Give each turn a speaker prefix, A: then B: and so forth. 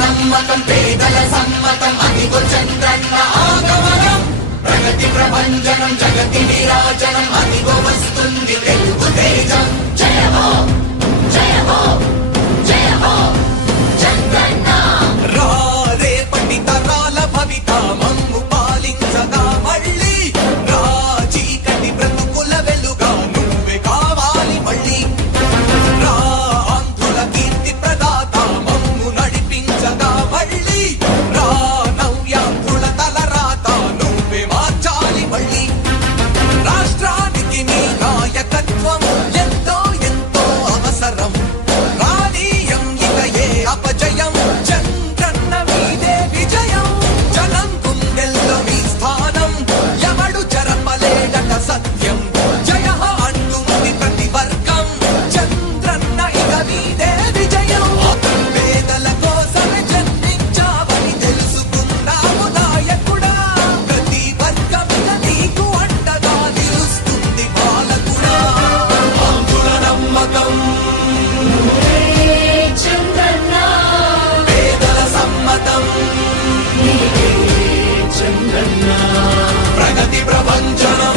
A: నమ్మకం పేదల సమ్మతం ప్రభంజనం జగతి విరాజనం అది ప్రపంచనం